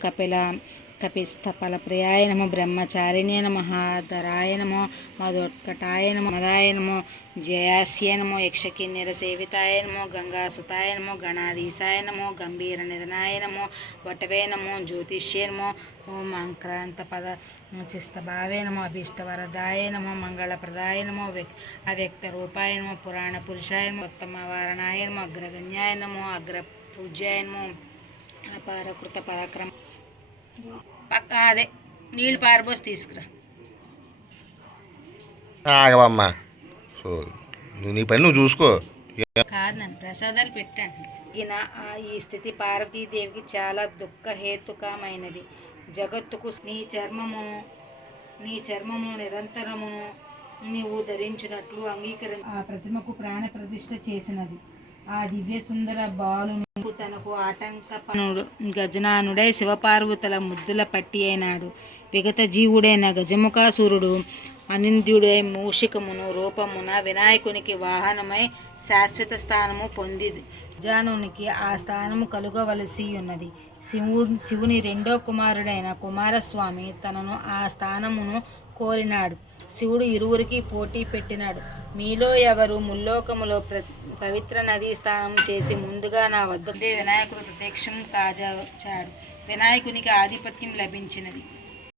కపిల కపిస్తపల ప్రియాయ నమో బ్రహ్మచారిణ్య నమ ధరాయ నమో మధోత్కటాయ నమో మదాయ నమో జయాస్య నమో యక్షకిన్నెర సేవితాయ నమో గంగాసుతాయ నమో గణాధీశాయ నమో గంభీర నిధనాయ నమో వటవే నమో జ్యోతిష్యే నమో ఓం అంక్రాంత పద చిస్తభావే నమో అభీష్టవరదాయ నమో మంగళప్రదాయ నమో అవ్యక్త రూపాయ నమో పురాణ పురుషాయ నమో ఉత్తమ వారణాయ నమో అగ్రగణ్యాయ నమో అగ్ర పూజ్యాయ నమో అపారకృత పరాక్రమ. పక్క అదే నీళ్ళు పారబోసి తీసుకురా. ఆగవమ్మా. సో నువ్వు నీ పని నువ్వు చూసుకో. కాదు నన్ను ప్రసాదాలు పెట్టాను. ఈయన ఈ స్థితి పార్వతీదేవికి చాలా దుఃఖహేతుకమైనది. జగత్తుకు నీ చర్మము నీ చర్మము నిరంతరమును నీవు ధరించినట్లు అంగీకరి ఆ ప్రతిమకు ప్రాణ ప్రతిష్ఠ చేసినది. ఆ దివ్య సుందర బాలుని తనకు ఆటంకపనుడు గజనానుడై శివపార్వతుల ముద్దుల పట్టి అయినాడు. విగత జీవుడైన గజముఖాసురుడు అనింద్యుడై మూషికమును రూపమున వినాయకునికి వాహనమై శాశ్వత స్థానము పొంది జానునికి ఆ స్థానము కలుగవలసి ఉన్నది శివు శివుని రెండో కుమారుడైన కుమారస్వామి తనను ఆ స్థానమును కోరినాడు. శివుడు ఇరువురికి పోటీ పెట్టినాడు. మీలో ఎవరు ముల్లోకములో ప్ర పవిత్ర నదీ స్నానం చేసి ముందుగా నా వద్ద వినాయకుడు ప్రత్యక్షం కాజాచాడు. వినాయకునికి ఆధిపత్యం లభించినది.